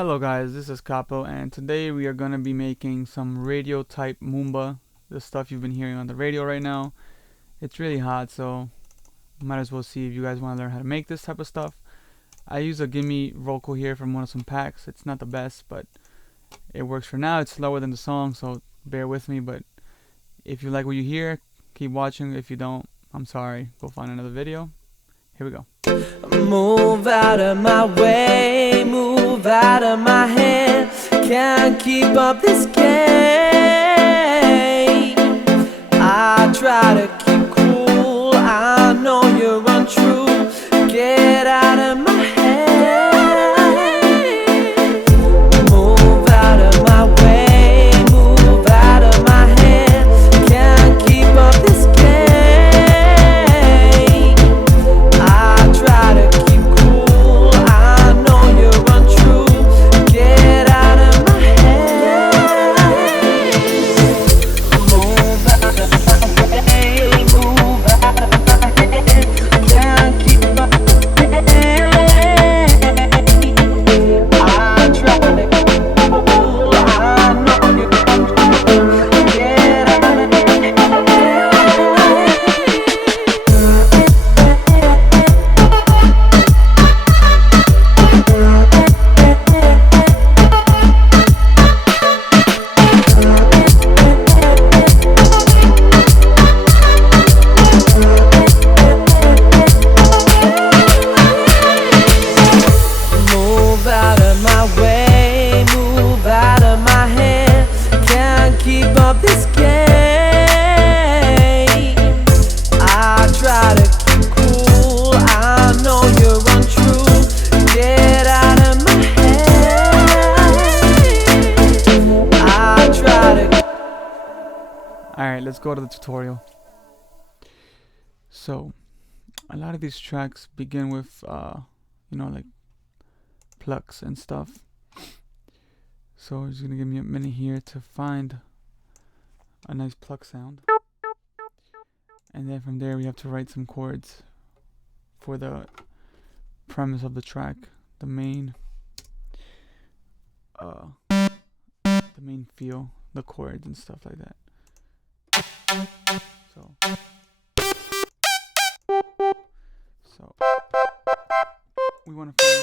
Hello guys, this is Capo, and today we are going to be making some radio type Moomba, the stuff you've been hearing on the radio right now. It's really hot, so might as well see if you guys want to learn how to make this type of stuff. I use a gimme vocal here from one of some packs. It's not the best, but it works for now. It's slower than the song, so bear with me, but if you like what you hear, keep watching. If you don't, I'm sorry. Go find another video. Here we go. Move out of my way, move out of my head. Can't keep up this game. I try to keep cool, I know you're untrue. Get out of my head. Move out of my way, move out of my head. Can't keep up this game. Alright, let's go to the tutorial. So, a lot of these tracks begin with, like plucks and stuff. So it's gonna give me a minute here to find a nice pluck sound. And then from there we have to write some chords for the premise of the track, the main feel, the chords and stuff like that. So we want to find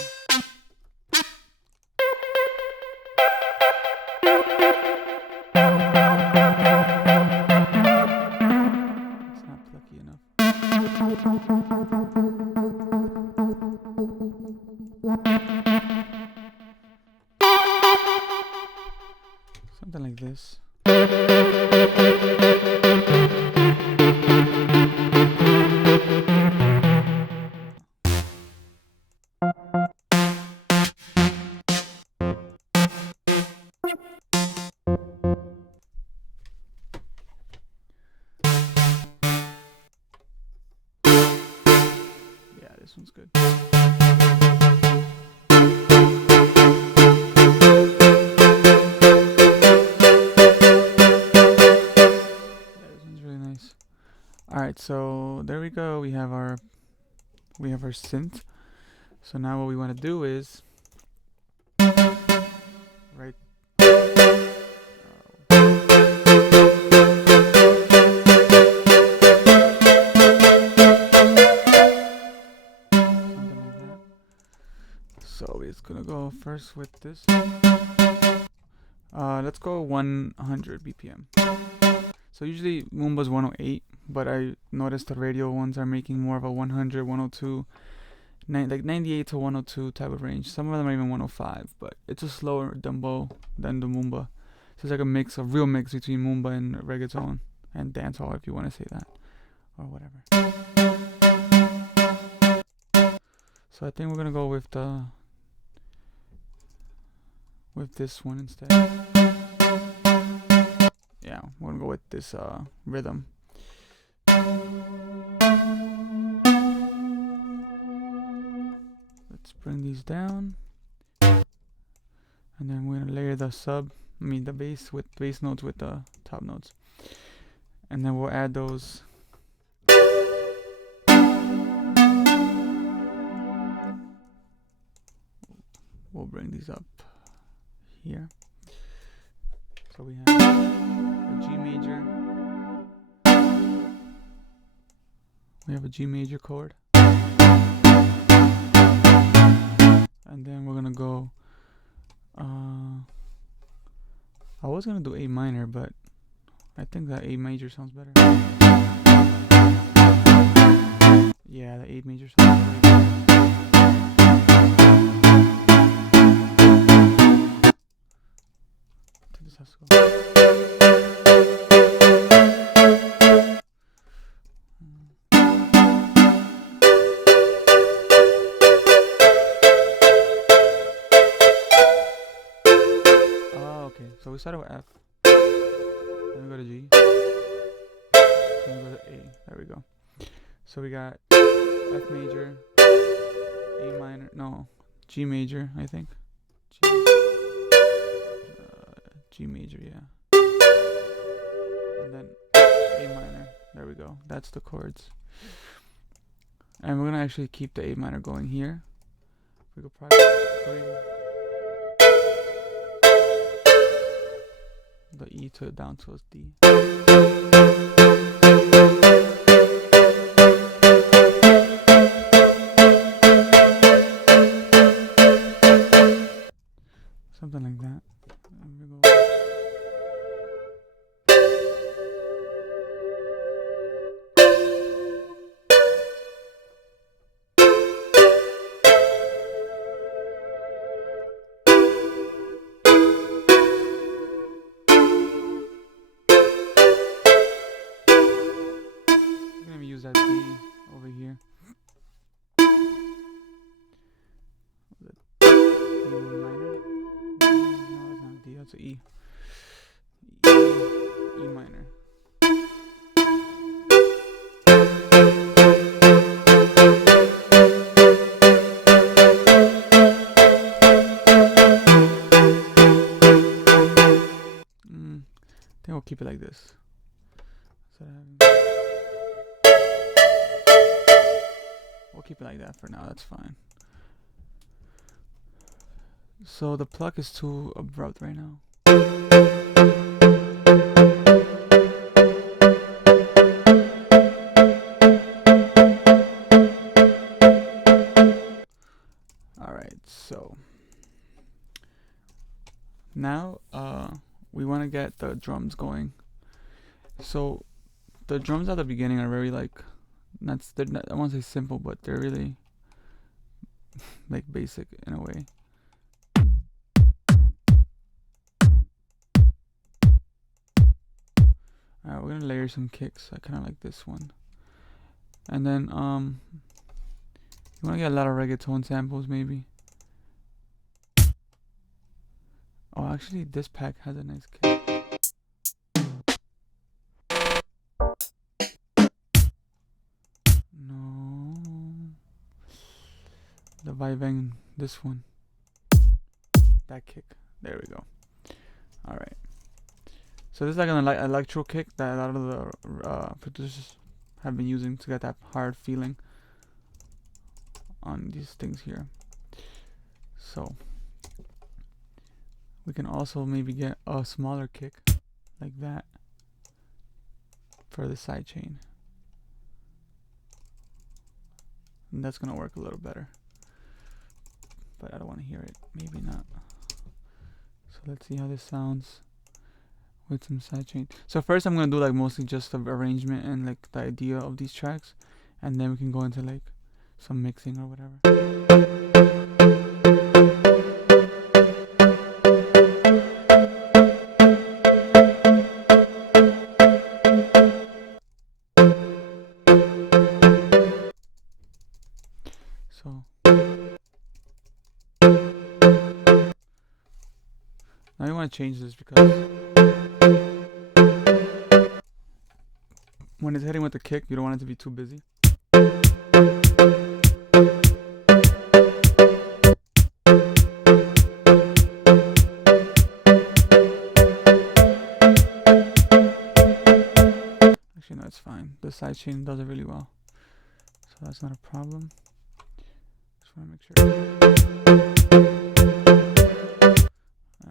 it's not plucky enough. Something like this. Yeah, this one's good. Alright, so there we go. We have our synth. So now what we want to do is right something like that. So it's gonna go first with this. Let's go 100 BPM. So usually Moomba's 108, but I noticed the radio ones are making more of a 100, 102, like 98 to 102 type of range. Some of them are even 105, but it's a slower dembo than the Moomba. So it's like a real mix between Moomba and reggaeton and dancehall, if you want to say that, or whatever. So I think we're gonna go with this one instead. Yeah, we're gonna go with this rhythm. Let's bring these down, and then we're gonna layer the bass notes with the top notes, and then we'll add those. We'll bring these up here. So we have a G major. We have a G major chord. And then we're gonna go, I was gonna do A minor, but I think that A major sounds better. Yeah, the A major sounds better. This has to go. So we started with F, then we go to G, then we go to A. There we go. So we got F major, A minor, no, G major, I think. G major, yeah. And then A minor. There we go. That's the chords. And we're gonna actually keep the A minor going here. We go the E to down to a D. Something like that. Use that D over here. D minor? No, that's not D, that's an E. E minor. I think we'll keep it like this. We'll keep it like that for now, that's fine. So the pluck is too abrupt right now. Alright, so now we want to get the drums going. So the drums at the beginning are very like, they're not, I won't say simple, but they're really like basic in a way. Alright, we're gonna layer some kicks. I kinda like this one. And then you wanna get a lot of reggaeton samples maybe. Oh, actually this pack has a nice kick. The vibing, this one, that kick, there we go. All right, so this is like an electro kick that a lot of the producers have been using to get that hard feeling on these things here. So we can also maybe get a smaller kick like that for the side chain, and that's gonna work a little better. But I don't want to hear it. Maybe not. So let's see how this sounds with some sidechain. So first I'm going to do like mostly just the arrangement and like the idea of these tracks. And then we can go into like some mixing or whatever. So now you want to change this because when it's hitting with the kick, you don't want it to be too busy. Actually, no, it's fine. The side chain does it really well, so that's not a problem. Just want to make sure.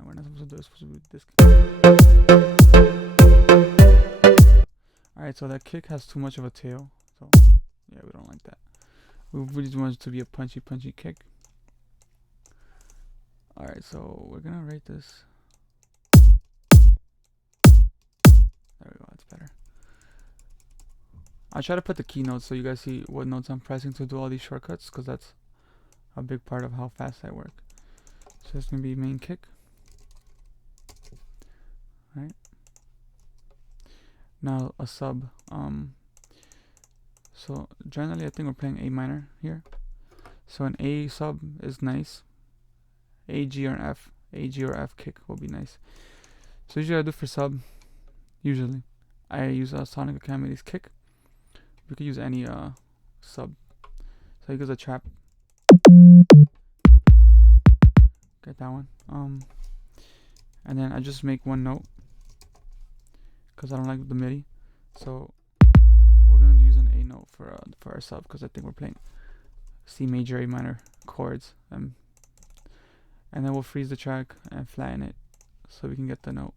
We're not supposed supposed to be this. Alright, so that kick has too much of a tail. So yeah, we don't like that. We just want it to be a punchy kick. Alright, so we're gonna rate this. There we go, that's better. I'll try to put the keynotes so you guys see what notes I'm pressing to do all these shortcuts, because that's a big part of how fast I work. So it's gonna be main kick. Alright. Now a sub. So generally I think we're playing A minor here. So an A sub is nice. A, G, or an F. A, G, or F kick will be nice. So usually I do for sub. Usually I use Sonic Academy's kick. We could use any sub. So he goes a trap. Get that one. And then I just make one note because I don't like the MIDI. So we're gonna use an A note for our sub, because I think we're playing C major, A minor chords, and then we'll freeze the track and flatten it so we can get the note.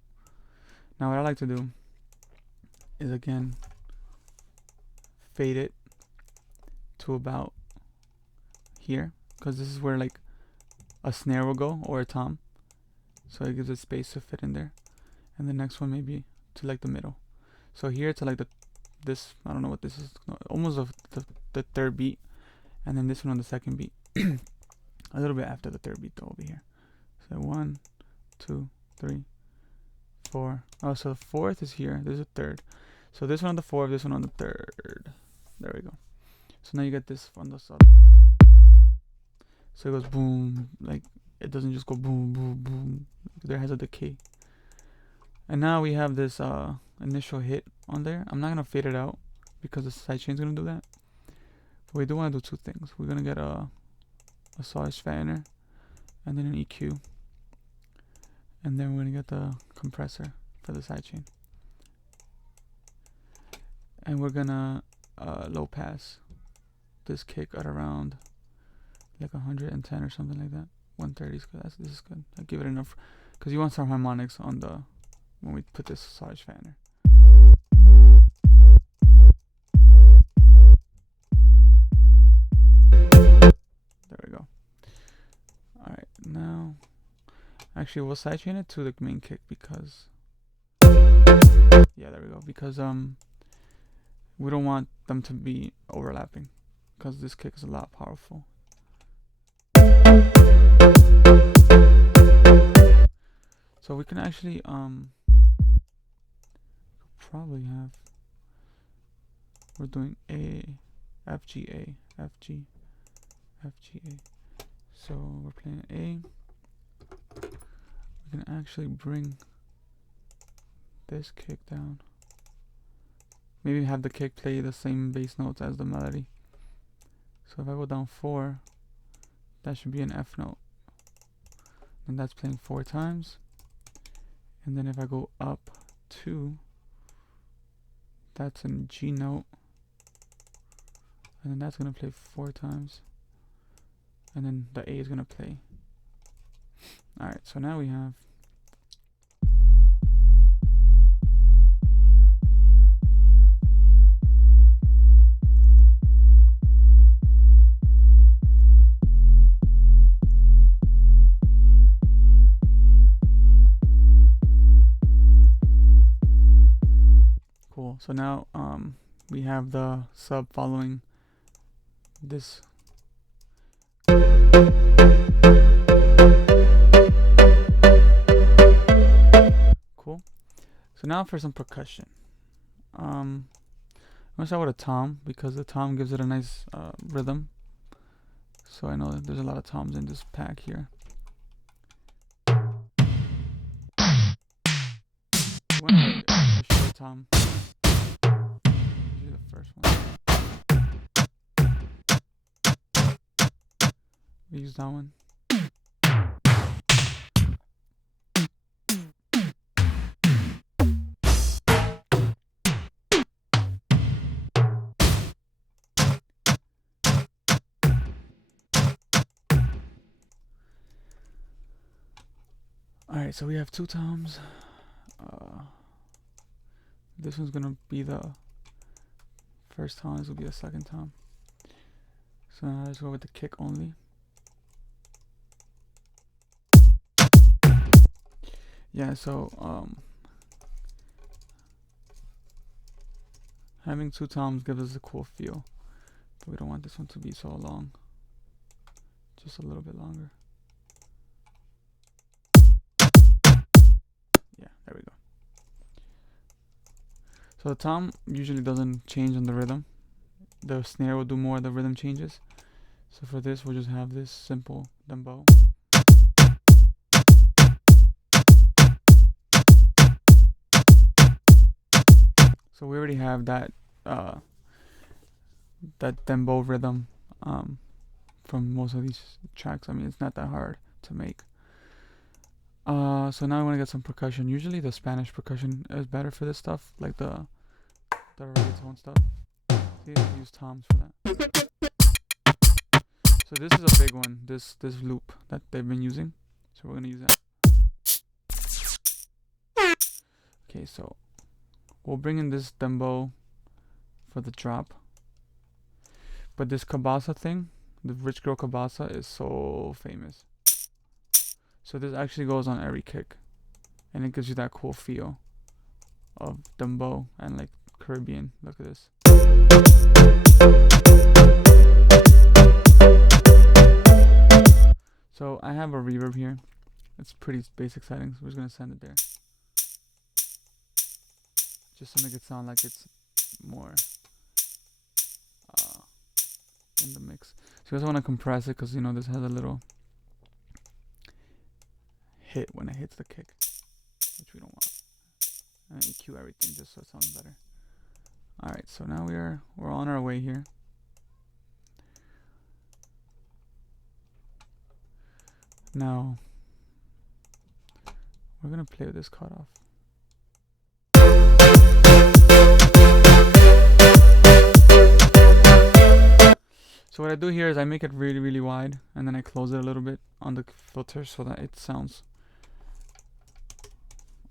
Now what I like to do is again fade it to about here, because this is where like a snare will go, or a tom, so it gives it space to fit in there. And the next one maybe to like the middle. So here to like this, I don't know what this is, almost the third beat, and then this one on the second beat. A little bit after the third beat though over here. So 1, 2, 3, 4. Oh, so the fourth is here. There's a third. So this one on the fourth, this one on the third. There we go. So now you get this on the sub. So it goes boom, like it doesn't just go boom, boom, boom. There has a decay. And now we have this initial hit on there. I'm not gonna fade it out because the sidechain's gonna do that. But we do want to do two things. We're gonna get a sausage fattener and then an EQ. And then we're gonna get the compressor for the sidechain. And we're gonna low pass this kick at around like 110 or something like that. 130 is good. This is good. I'll give it enough because you want some harmonics on the when we put this sausage fattener. There we go. Alright, now actually we'll sidechain it to the main kick because yeah, there we go. Because we don't want them to be overlapping because this kick is a lot powerful. So we can actually probably have, we're doing A, F, G, A, F, G, F, G, A. So we're playing A. We can actually bring this kick down. Maybe have the kick play the same bass notes as the melody. So if I go down 4, that should be an F note. And that's playing 4 times. And then if I go up 2, that's a G note. And then that's going to play 4 times. And then the A is going to play. Alright, so now we have cool. So now we have the sub following this. Cool. So now for some percussion. I'm gonna start with a tom because the tom gives it a nice rhythm. So I know that there's a lot of toms in this pack here. You want a short tom. Usually the first one. We use that one. Alright, so we have 2 toms. This one's gonna be the first tom, this will be the second tom. So now let's go with the kick only. Yeah, so having 2 toms gives us a cool feel, but we don't want this one to be so long, just a little bit longer. Yeah, there we go. So the tom usually doesn't change on the rhythm. The snare will do more of the rhythm changes. So for this, we'll just have this simple dembow. So we already have that that dembow rhythm from most of these tracks. I mean, it's not that hard to make. So now I want to get some percussion. Usually the Spanish percussion is better for this stuff, like the reggaeton stuff. See, I use toms for that. So this is a big one, this loop that they've been using. So we're gonna use that. Okay, so we'll bring in this dembow for the drop. But this cabasa thing, the rich girl cabasa, is so famous. So this actually goes on every kick, and it gives you that cool feel of dembow and like Caribbean. Look at this. So I have a reverb here. It's pretty basic settings. We're just gonna send it there, just to make it sound like it's more in the mix. So you also want to compress it, because you know this has a little hit when it hits the kick, which we don't want. And EQ everything just so it sounds better. Alright, so now we're on our way here. Now we're gonna play with this cutoff. So what I do here is I make it really, really wide, and then I close it a little bit on the filter so that it sounds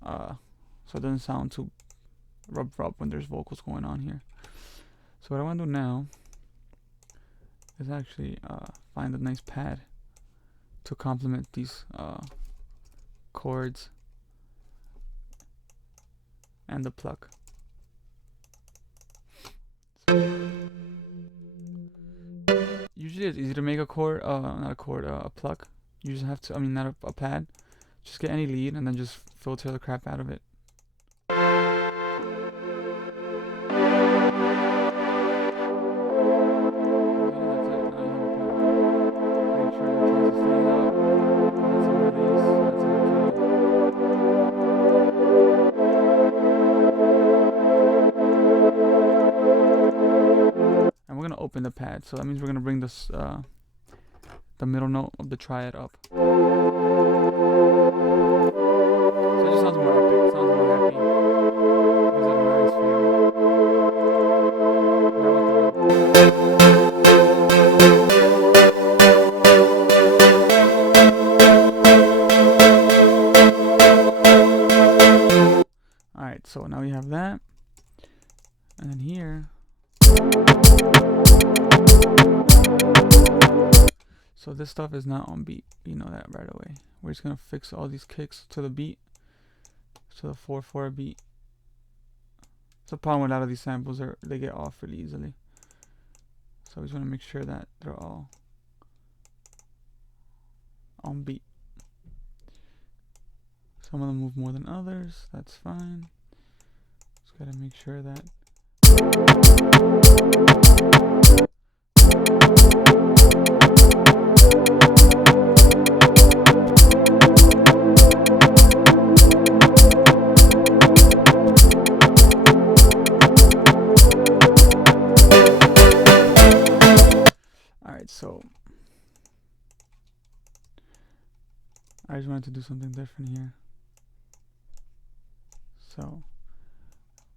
so it doesn't sound too rub when there's vocals going on here. So what I want to do now is actually find a nice pad to complement these chords and the pluck. Usually it's easy to make a chord, not a chord, a pluck. You just have to, I mean, not a pad. Just get any lead and then just filter the crap out of it. Open the pad, so that means we're gonna bring this the middle note of the triad up. So it just sounds more epic, it sounds more happy. Gives it a nice feel. Alright, so now we have that. And then here, so this stuff is not on beat, you know that right away. We're just gonna fix all these kicks to the beat, to the 4/4 beat. It's a problem with a lot of these samples, they get off really easily. So we just wanna make sure that they're all on beat. Some of them move more than others, that's fine. Just gotta make sure that so I just wanted to do something different here. So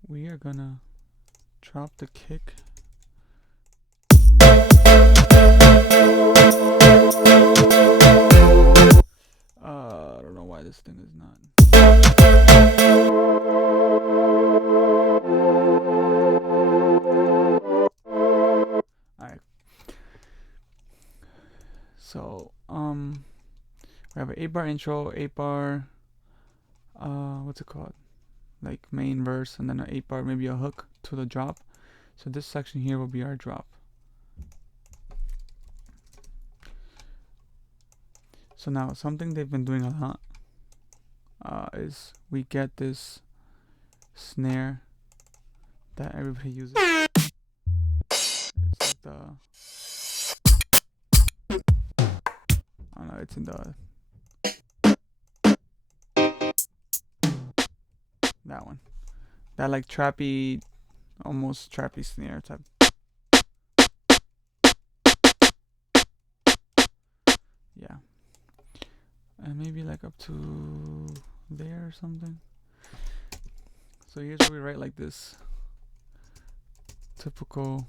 we are gonna drop the kick. I don't know why why this thing is not. Alright. So, we have an 8-bar intro, 8-bar, what's it called? Like main verse, and then an 8-bar, maybe a hook to the drop. So this section here will be our drop. So now something they've been doing a lot is we get this snare that everybody uses. It's like the, I don't know, it's in the, that one, that like trappy, almost trappy snare type. Yeah, and maybe like up to there or something. So here's where we write like this typical.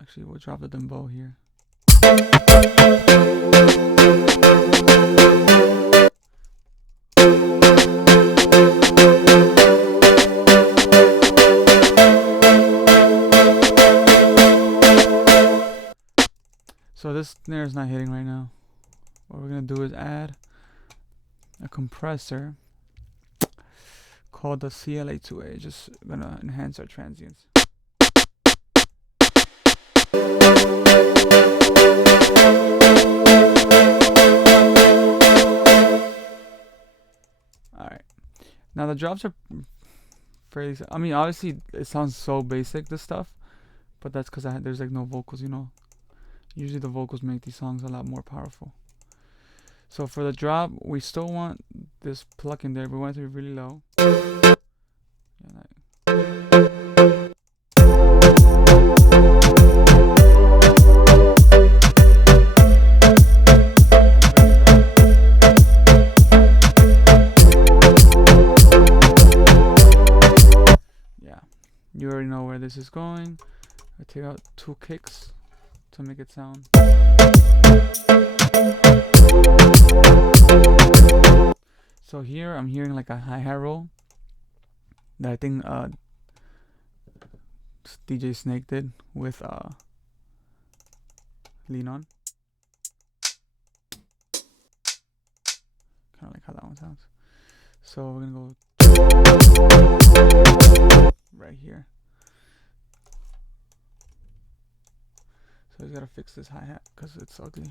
Actually, we'll drop the dembow here. So this snare is not hitting right now. What we're gonna do is add a compressor called the CLA2A. Just gonna enhance our transients. Alright. Now the drops are fairly, I mean, obviously it sounds so basic, this stuff, but that's because there's like no vocals, you know. Usually the vocals make these songs a lot more powerful. So for the drop, we still want this pluck in there, but we want it to be really low. Yeah, you already know where this is going. I take out 2 kicks to make it sound. So here I'm hearing like a hi-hat roll that I think DJ Snake did with Lean On. Kind of like how that one sounds. So we're gonna go right here. So we gotta fix this hi-hat because it's ugly.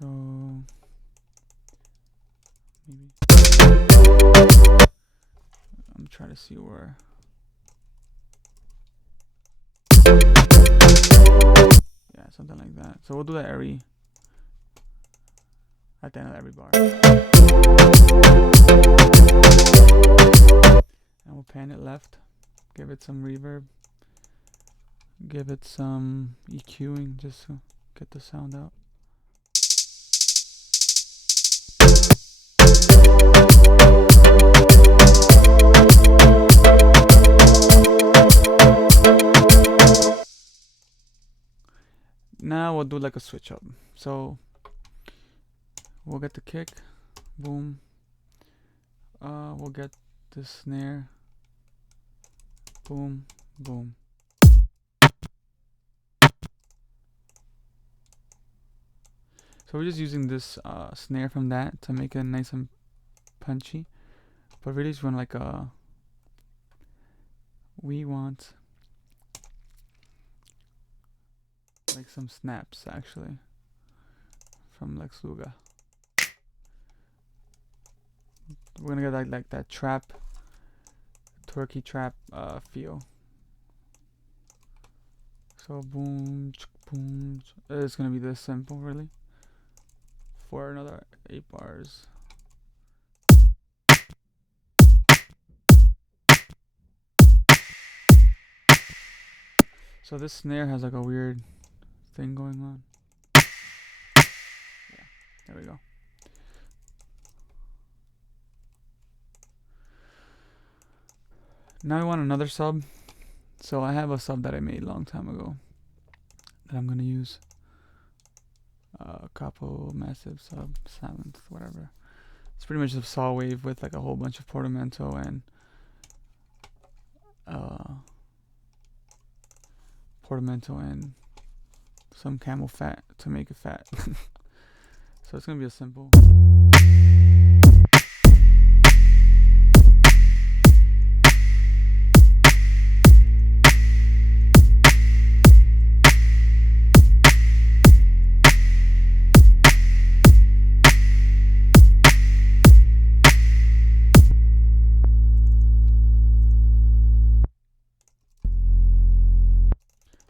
So maybe I'm trying to see where. Yeah, something like that. So we'll do that at the end of every bar. And we'll pan it left. Give it some reverb. Give it some EQing just to get the sound out. Now we'll do like a switch up. So we'll get the kick, boom. We'll get the snare, boom, boom. So we're just using this snare from that to make it nice and punchy. But really just want like we want like some snaps actually from Lex Luger. We're gonna get like that trap, twerky trap feel. So boom, boom. It's gonna be this simple really for another 8 bars. So this snare has like a weird thing going on. Yeah, there we go. Now we want another sub. So I have a sub that I made a long time ago that I'm gonna use. Capo, massive, sub, seventh, whatever. It's pretty much a saw wave with like a whole bunch of portamento and some camel fat to make it fat. So it's gonna be a simple.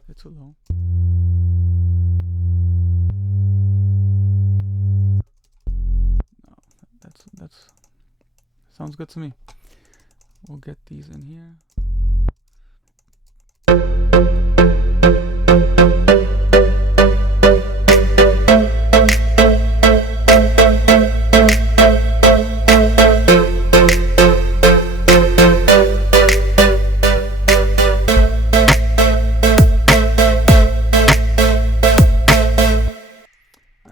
It's too low. No, that's sounds good to me. We'll get these in here.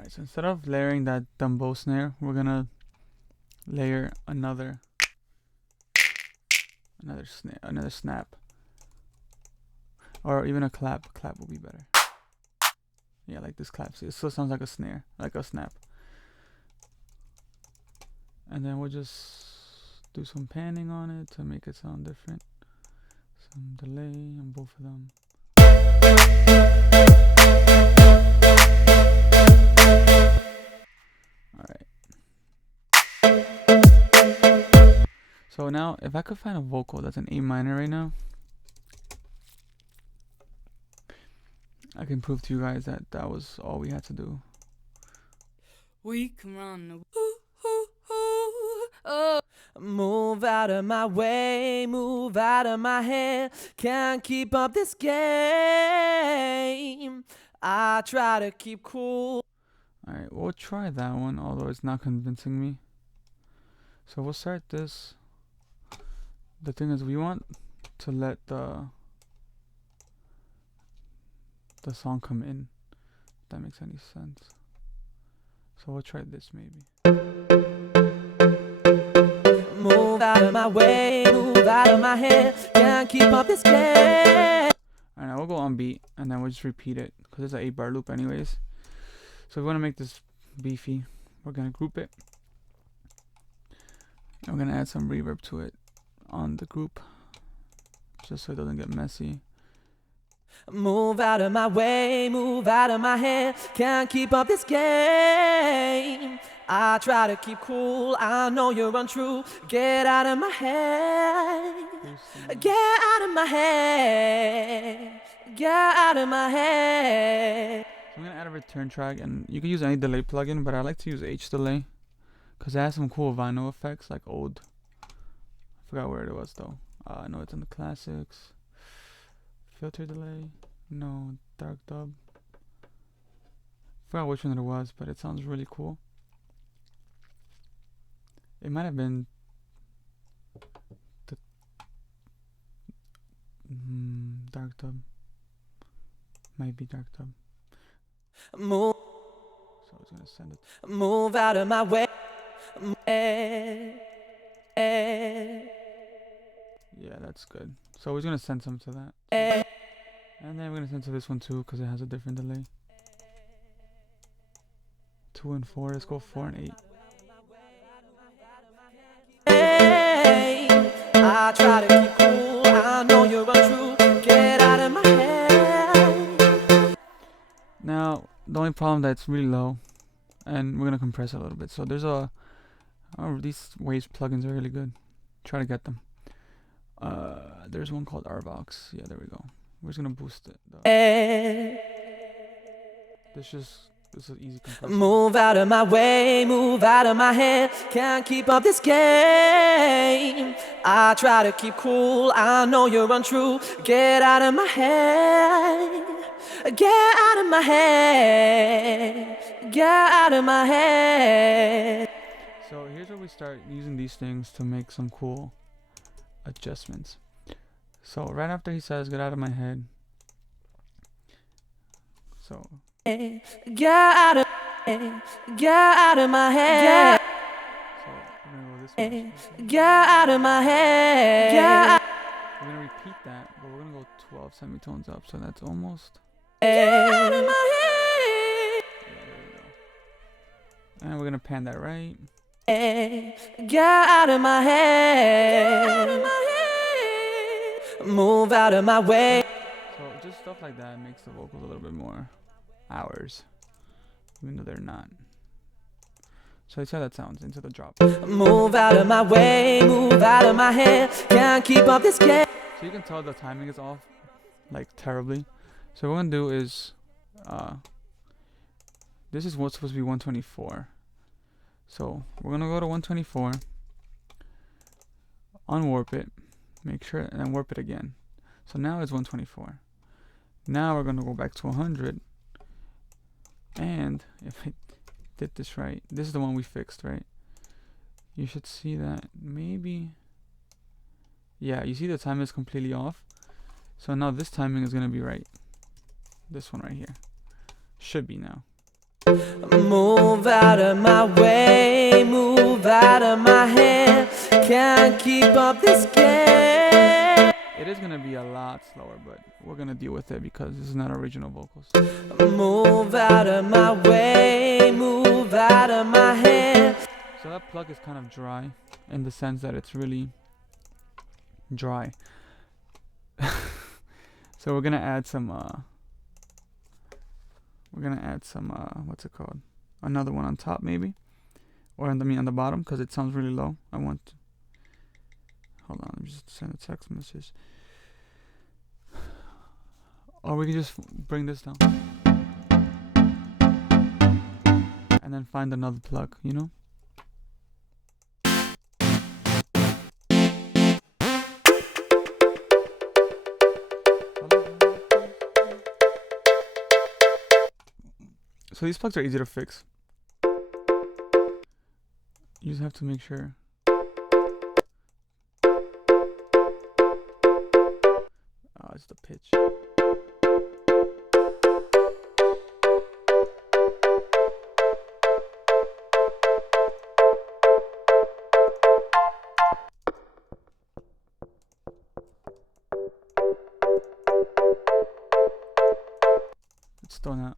So instead of layering that dumbo snare, we're gonna layer another snap, or even a clap. Clap will be better. Yeah, like this clap. See, it still sounds like a snare, like a snap. And then we'll just do some panning on it to make it sound different. Some delay on both of them. So now, if I could find a vocal that's an A minor right now, I can prove to you guys that that was all we had to do. We can run the oh. Move out of my way, move out of my head. Can't keep up this game. I try to keep cool. Alright, we'll try that one, although it's not convincing me. So we'll start this. The thing is, we want to let the song come in, if that makes any sense. So we'll try this maybe. Move out of my way, move out of my head. Can't keep up this game. Alright, now we'll go on beat, and then we'll just repeat it, because it's an 8-bar loop anyways. So if we want to make this beefy, we're going to group it. And we're going to add some reverb to it on the group, just so it doesn't get messy. Move out of my way, move out of my head. Can't keep up this game. I try to keep cool, I know you're untrue. Get out of my head. Get out of my head. Get out of my head. So I'm gonna add a return track, and you can use any delay plugin, but I like to use H delay because it has some cool vinyl effects, like old. I forgot where it was though. I know it's in the classics. Filter delay, no, dark dub. Forgot which one it was, but it sounds really cool. It might have been the dark dub. Might be dark dub. Move. So I was gonna send it. Move out of my way. Yeah, that's good. So we're gonna send some to that. And then we're gonna send to this one too, because it has a different delay. 2 and 4. Let's go 4 and 8. I try to keep cool, I know you're untrue. Get out of my head. Now, the only problem that it's really low, and we're gonna compress it a little bit. So there's these Waves plugins are really good. Try to get them. There's one called RVox. Yeah, there we go. We're just gonna boost it though. This is easy compression. Move out of my way, move out of my head. Can't keep up this game. I try to keep cool, I know you're untrue. Get out of my head. Get out of my head. Get out of my head. So here's where we start using these things to make some cool adjustments. So right after he says get out of my head, so get out of my head. So we're gonna go this way. Get out of my head. We're gonna repeat that, but we're gonna go 12 semitones up, so that's almost. Get out of my head. Yeah, there we go. And we're gonna pan that right. Get out of my head. Move out of my way. So just stuff like that makes the vocals a little bit more ours, even though they're not. So let's see how that sounds into the drop. Move out of my way, move out of my head. Can't keep up this game. So you can tell the timing is off, like terribly. So what we're gonna do is, this is what's supposed to be 124. So we're gonna go to 124, unwarp it, make sure, and then warp it again. So now it's 124. Now we're gonna go back to 100, and if I did this right, this is the one we fixed, right? You should see that maybe. Yeah, you see the timing is completely off. So now this timing is gonna be right. This one right here should be now. Move out of my way, move out of my head. Can't keep up this game. It is gonna be a lot slower, but we're gonna deal with it because this is not original vocals. Move out of my way, move out of my head. So that plug is kind of dry in the sense that it's really dry. So we're gonna add some what's it called, another one on top maybe, or on the bottom, because it sounds really low. Hold on, let me just send a text message. Or we can just bring this down and then find another plug, you know. So these plugs are easy to fix. You just have to make sure. Oh, it's the pitch. It's still not.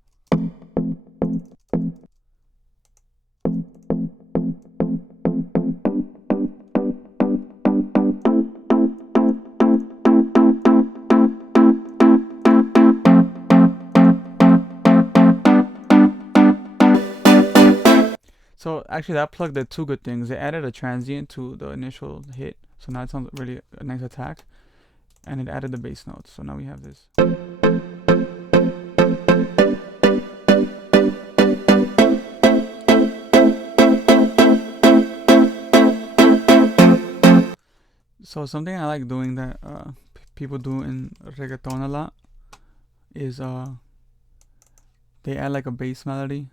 So actually that plug did two good things. They added a transient to the initial hit, so now it sounds really a nice attack, and it added the bass notes. So now we have this. So something I like doing that people do in reggaeton a lot is they add like a bass melody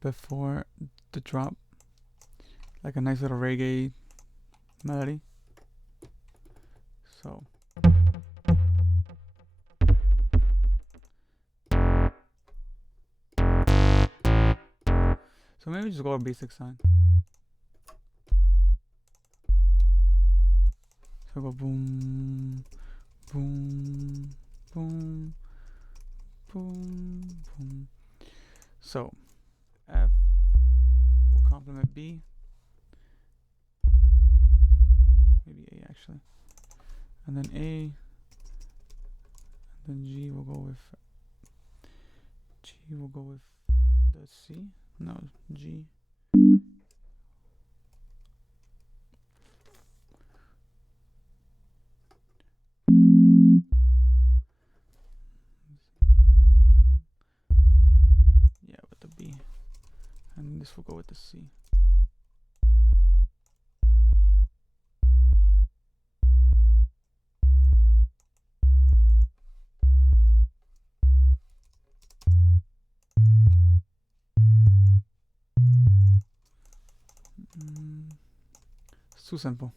before the drop, like a nice little reggae melody. So maybe just go a basic sign. So go boom, boom, boom, boom, boom. So F will complement B, maybe A actually, and then A, and then G will go with the C. No, G. Yeah, with the B. And this will go with the C. It's too simple.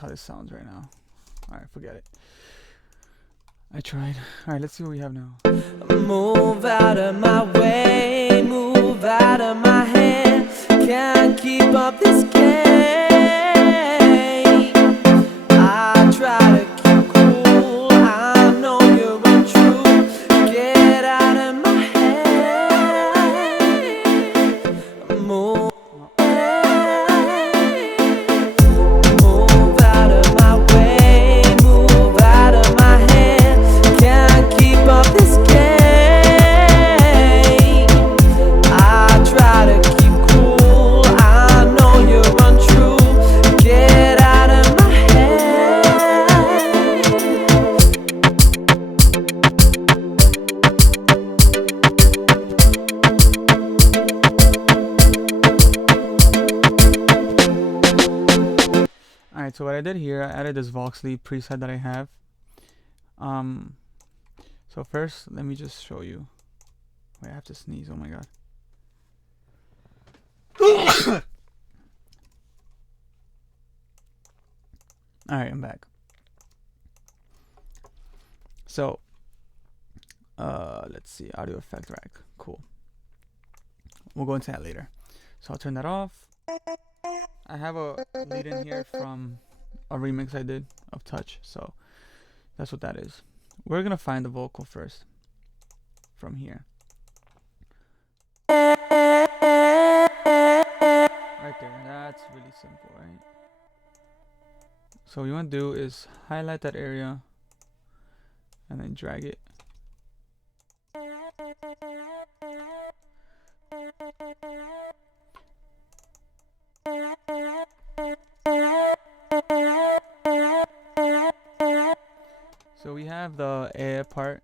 how this sounds right now. Alright, forget it. I tried. Alright, let's see what we have now. Move out of my way, move out of my head. Can't keep up this game. I try to keep cool, I know you're untrue. Get out of my head. Move. Alright, so what I did here, I added this Vox Lead preset that I have. So first, let me just show you. Wait, I have to sneeze, oh my god. Alright, I'm back. So, let's see, audio effect rack, cool. We'll go into that later. So I'll turn that off. I have a lead in here from a remix I did of Touch, so that's what that is. We're gonna find the vocal first from here. Right there, that's really simple, right? So what you want to do is highlight that area and then drag it. So we have the air part.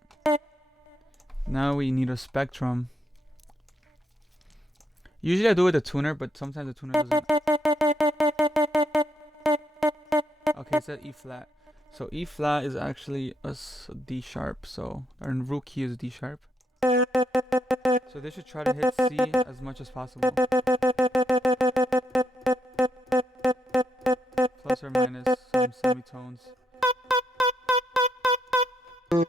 Now we need a spectrum. Usually I do it with a tuner, but sometimes the tuner doesn't. Okay, it said E flat. So E flat is actually a D sharp. So our root key is D sharp. So they should try to hit C as much as possible. Plus or minus some semitones. So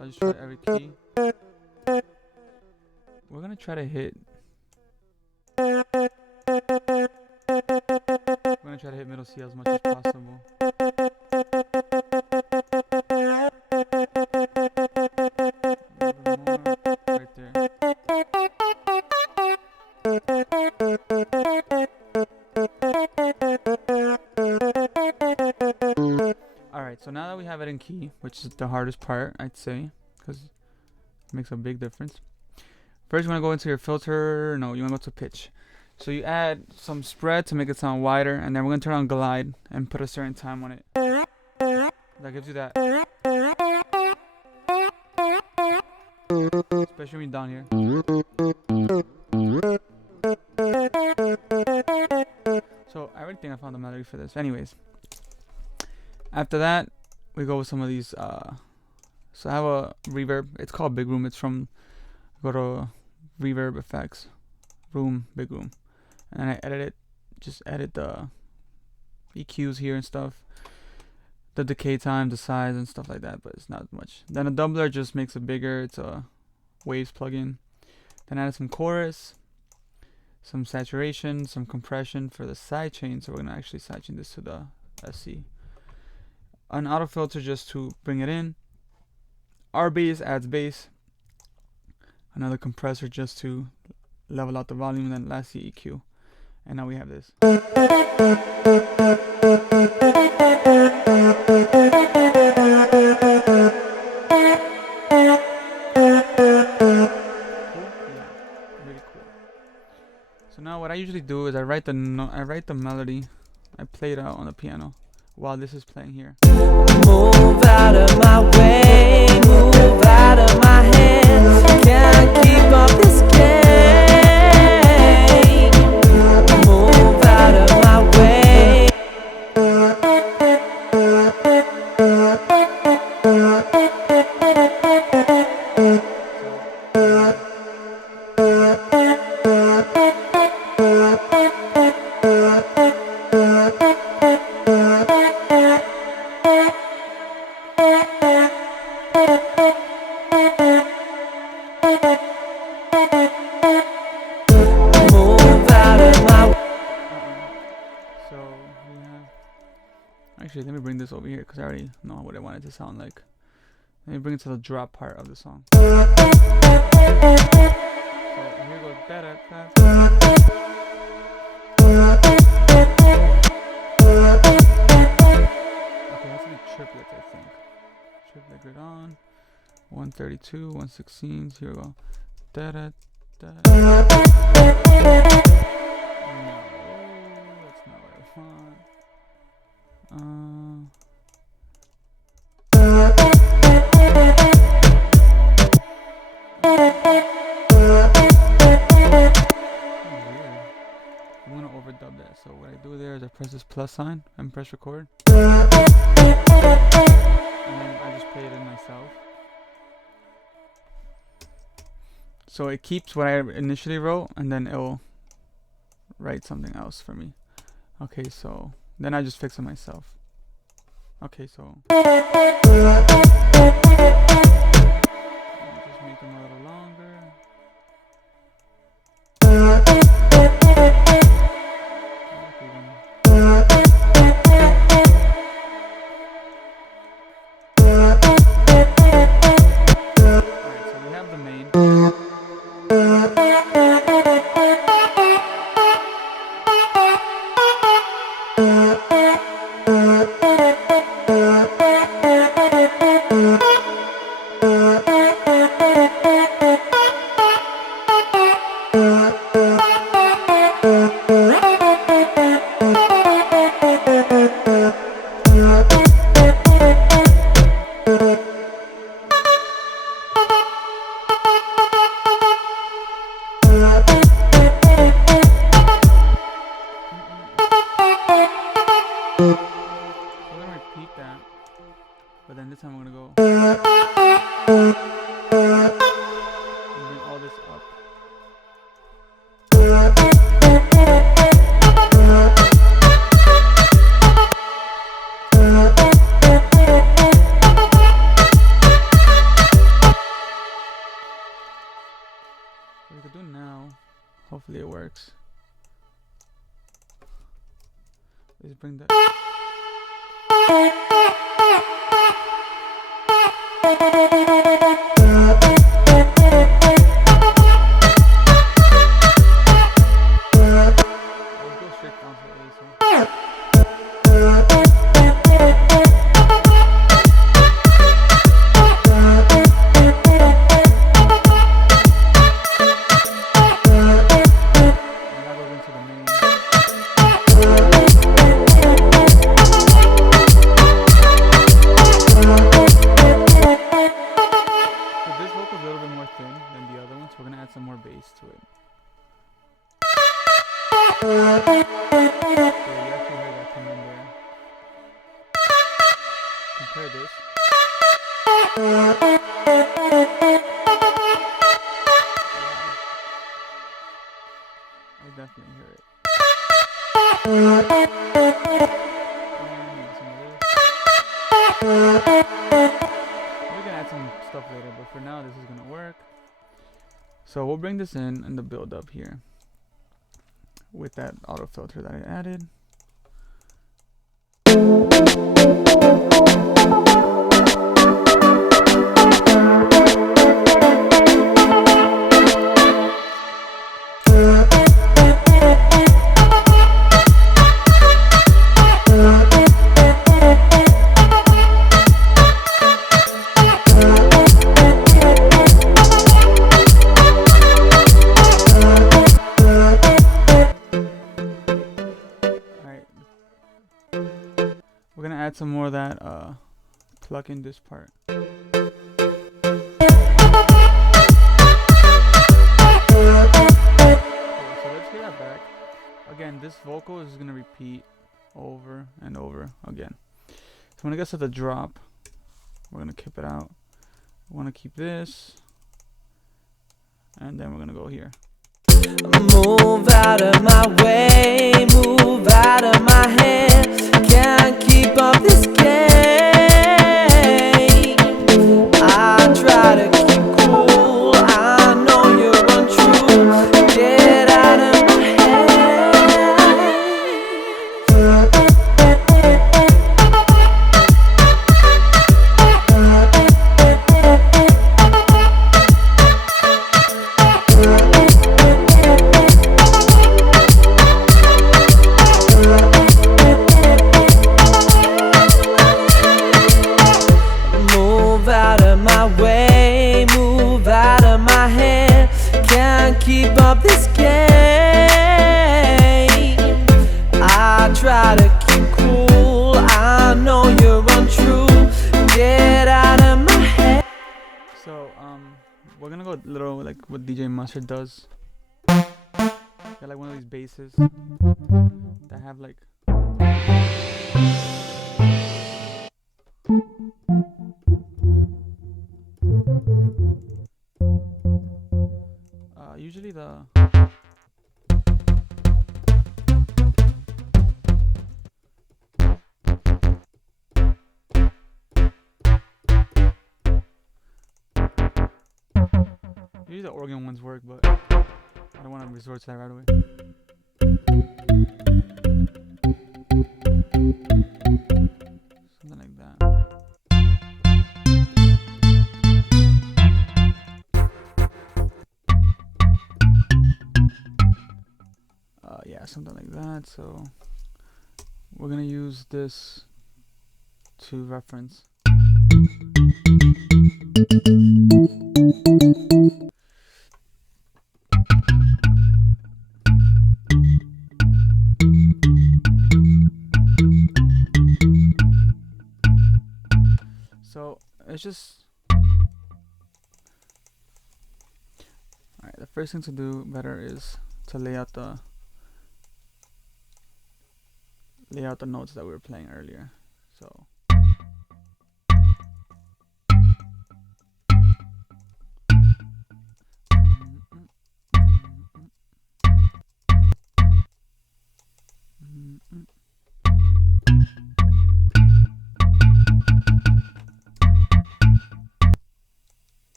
I just try every key. We're gonna try to hit. We're gonna try to hit middle C as much as possible. Right there. Alright, so now that we have it in key, which is the hardest part, I'd say, because it makes a big difference. First, you want to go into your filter. No, you want to go to pitch. So you add some spread to make it sound wider, and then we're going to turn on glide and put a certain time on it. That gives you that. Especially when you're down here. So I already think I found the melody for this. Anyways. After that, we go with some of these. So I have a reverb. It's called Big Room. It's from, go to Reverb Effects, Room, Big Room. And I edit it. Just edit the EQs here and stuff. The decay time, the size and stuff like that, but it's not much. Then a doubler just makes it bigger. It's a Waves plugin. Then I added some chorus, some saturation, some compression for the sidechain. So we're gonna actually sidechain this to the SC. An auto filter just to bring it in. R-bass adds bass. Another compressor just to level out the volume, and then lastly EQ. And now we have this. So now what I usually do is I write the melody. I play it out on the piano while this is playing here. Move out of my way, move out of my head. Can't keep up this game. Move out of my way. Actually, let me bring this over here because I already know what I want it to sound like. Let me bring it to the drop part of the song. So here goes da da da. Okay, that's the triplets, I think. Triplet grid on. 132, 116. Here we go. Da da da. No, that's not what I want. I'm gonna overdub that. So what I do there is I press this plus sign and press record, and then I just play it in myself. So it keeps what I initially wrote, and then it'll write something else for me. Okay, so then I just fix it myself. Okay, so just make them a little longer. Alright, so we have the main. But then this time I'm gonna go and bring all this up. What we could do now, hopefully it works, is bring that. Some more bass to it. So you actually heard that come in there. Compare this. I definitely hear it. We can add some stuff later, but for now this is gonna work. So we'll bring this in the build up here with that auto filter that I added. We're gonna add some more of that pluck in this part. Okay, so let's get that back. Again, this vocal is gonna repeat over and over again. So when it gets to the drop, we're gonna keep it out. We wanna keep this, and then we're gonna go here. Move out of my way, move out of my head. Can't keep up this game. I try to keep cool, I know you're untrue. Get out of my head. up this game. I try to keep cool, I know you're untrue. Get out of my head. So we're gonna go a little like what DJ Mustard does. Got like one of these basses that have like usually the organ ones work, but I don't want to resort to that right away. Something like that. Yeah, something like that. So we're gonna use this to reference. So it's just alright, the first thing to do better is to lay out the notes that we were playing earlier. So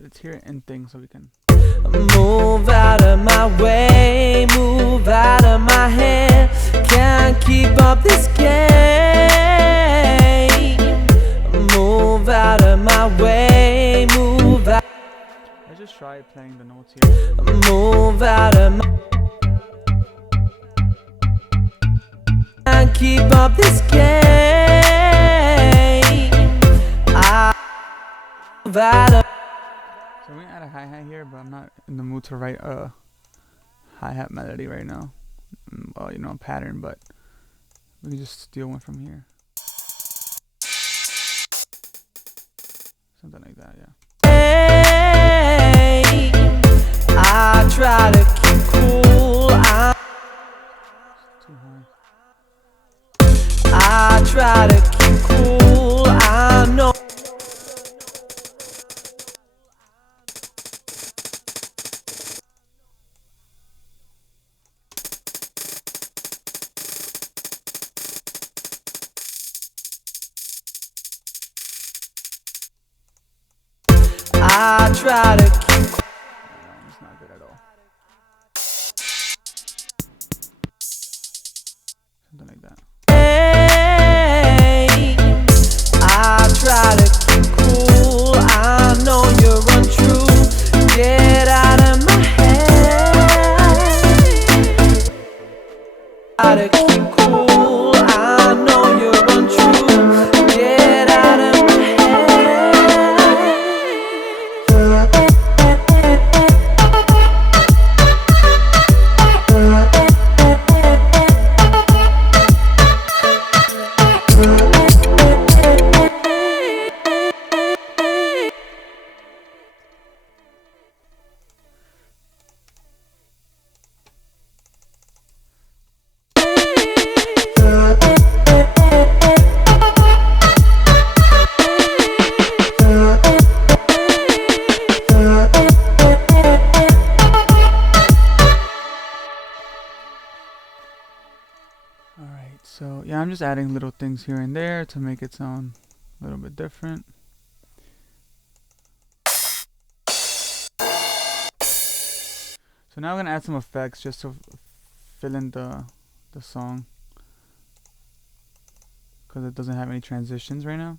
let's hear it in things so we can move out of my way, move out of my head. Can't keep up this game. Move out of my way, move out. Let's just try playing the notes here. Move out of my. Can't keep up this game. I move out of. So we're gonna add a hi-hat here, but I'm not in the mood to write a hi-hat melody right now. Well, you know, a pattern, but we can just steal one from here. Something like that, yeah. Hey, I try to keep cool. Too high. I try to keep cool. I know. I try to keep. No, it's not good at all. Something like that. Hey, I try to keep cool. I know you're untrue. Get out of my head. Try to keep cool. I know you're untrue. Get out of my Alright, so yeah, I'm just adding little things here and there to make it sound a little bit different. So now I'm gonna add some effects just to fill in the song, because it doesn't have any transitions right now.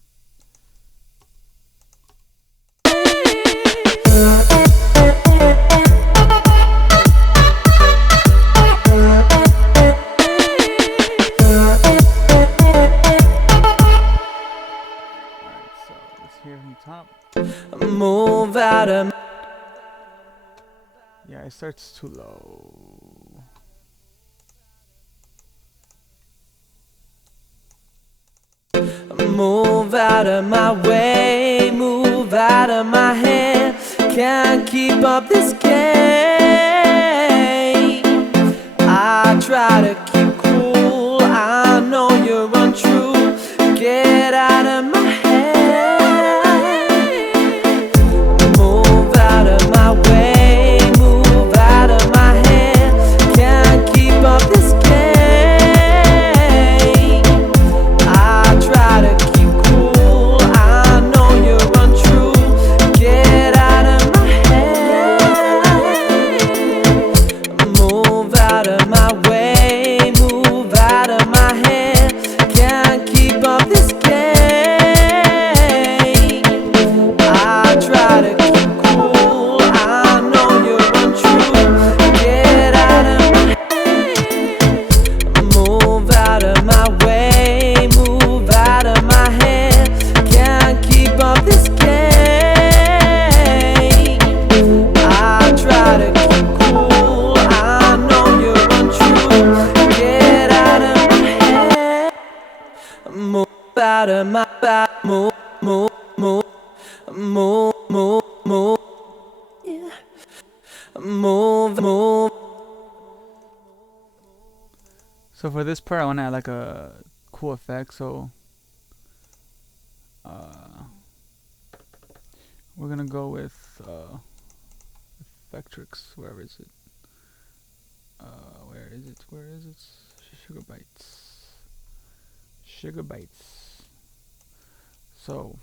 out of Yeah, it starts too low. Move out of my way, move out of my head. Can't keep up this game. I try to keep cool, I know you're untrue. Get out of my head. Move out of my way, move out of my head. Can't keep up this game. I try to keep cool, I know you're untrue. Get out of my head. Move out of my way, move out of my head. Can't keep up this game. I try to keep cool, I know you're untrue. Get out of my head. Move out of my way, move out of my head. Can't keep up this game. I try to keep cool, I know you're untrue. Get out of my head. Move out of my back, move, move, move, move, move, move, yeah. Move, move. So for this part, I want to add like a cool effect. So we're gonna go with Effectrix. Where is it? Where is it? Where is it? Sugar Bites. Sugar Bites. So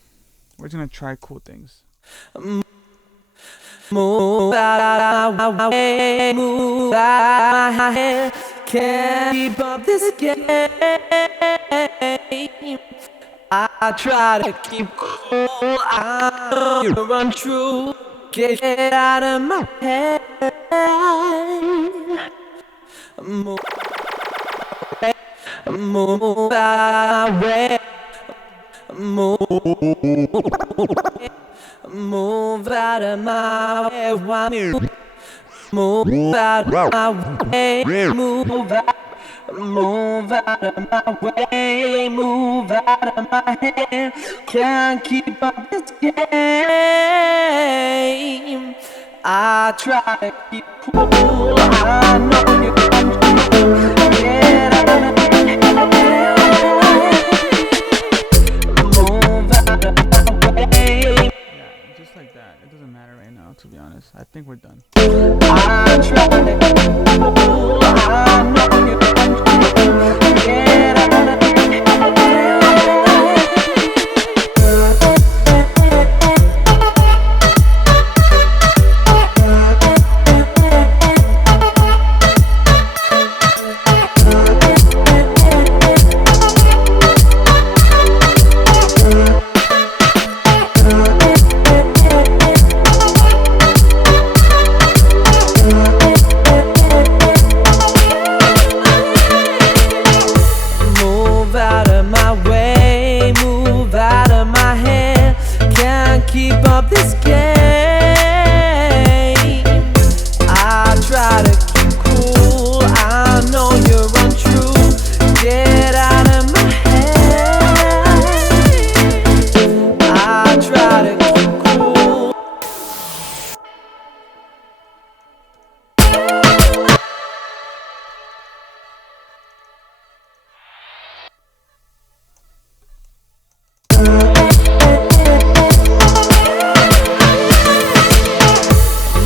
we're just gonna try cool things. Move out of my way, move out of my head. Can't keep up this game. I try to keep cool, I know you're untrue. Get out of my head. Move out of my way. Move out of my way. Move out of my way. Move out of my way. Move out of my head. Can't keep up this game. I try to keep cool, I know you can't. Get out of my head. Move out of my way. Yeah, just like that. It doesn't matter right now, to be honest. I think we're done. I try to keep cool, I know you can't. Get out of my head. Keep up this game. I try to keep cool, I know you're untrue. Get out of my head. I try to keep cool.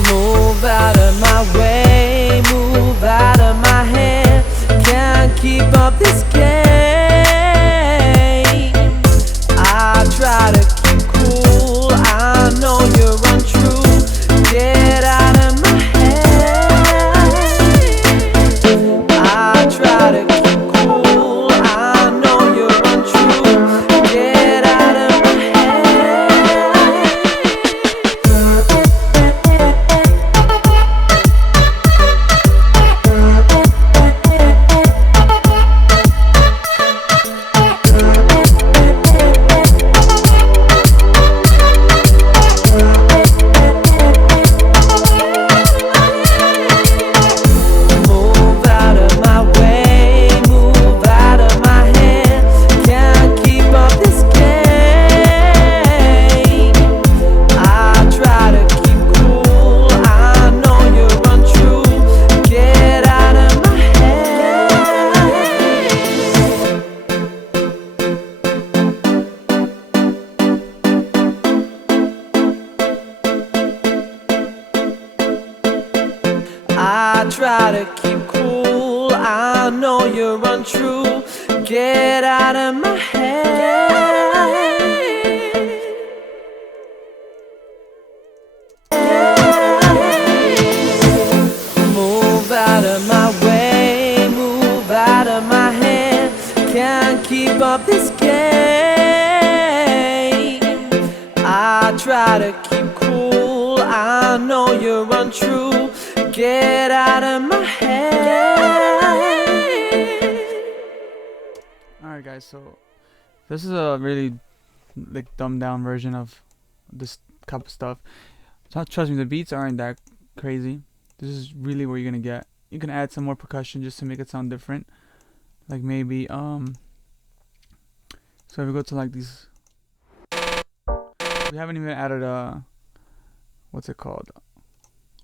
Move out of my way, move out of my head. Can't keep up this game. I try to keep cool, I know you're untrue. Get out of my head. I try to keep cool, I know you're untrue. Get out of my head. I know you're untrue. Get out of my head. Move out of my way, move out of my head. Can't keep up this game. I try to keep cool, I know you're untrue. Get out of my head. Alright guys, so this is a really like dumbed down version of this type of stuff. So trust me, the beats aren't that crazy. This is really where you're gonna get. You can add some more percussion just to make it sound different. Like maybe so if we go to like these, we haven't even added a, what's it called?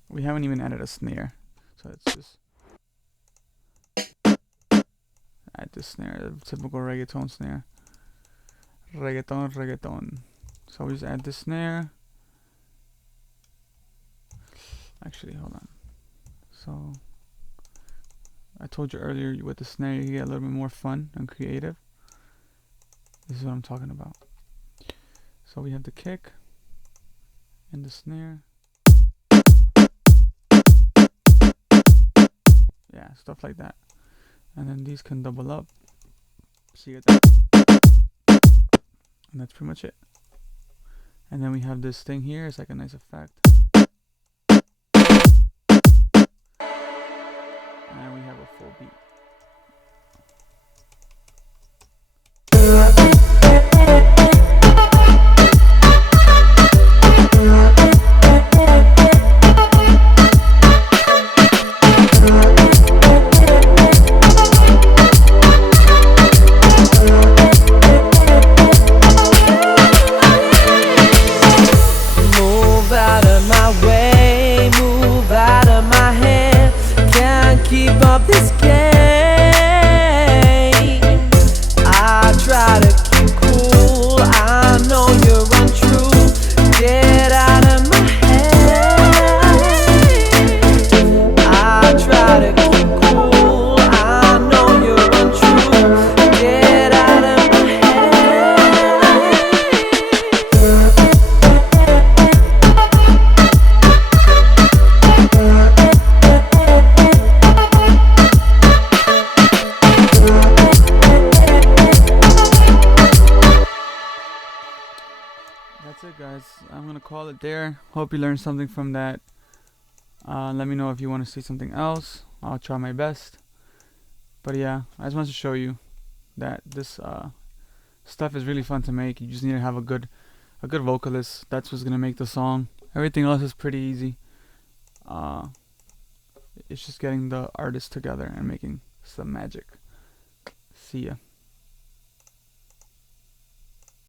We haven't even added a snare. So it's just add this snare, the typical reggaeton snare. Reggaeton. So we just add this snare. Actually, hold on. So I told you earlier with the snare you get a little bit more fun and creative. This is what I'm talking about. So we have the kick and the snare. Yeah, stuff like that. And then these can double up. So you get that. And that's pretty much it. And then we have this thing here. It's like a nice effect. And we have a full beat. Keep up this game. I try to keep cool, I know you're untrue. Get out of my head. I try to keep cool, I know you're untrue. Get out of my That's it guys, I'm gonna call it there. Hope you learned something from that. Let me know if you want to see something else. I'll try my best. But yeah, I just wanted to show you that this stuff is really fun to make. You just need to have a good vocalist. That's what's gonna make the song. Everything else is pretty easy. It's just getting the artists together and making some magic. See ya.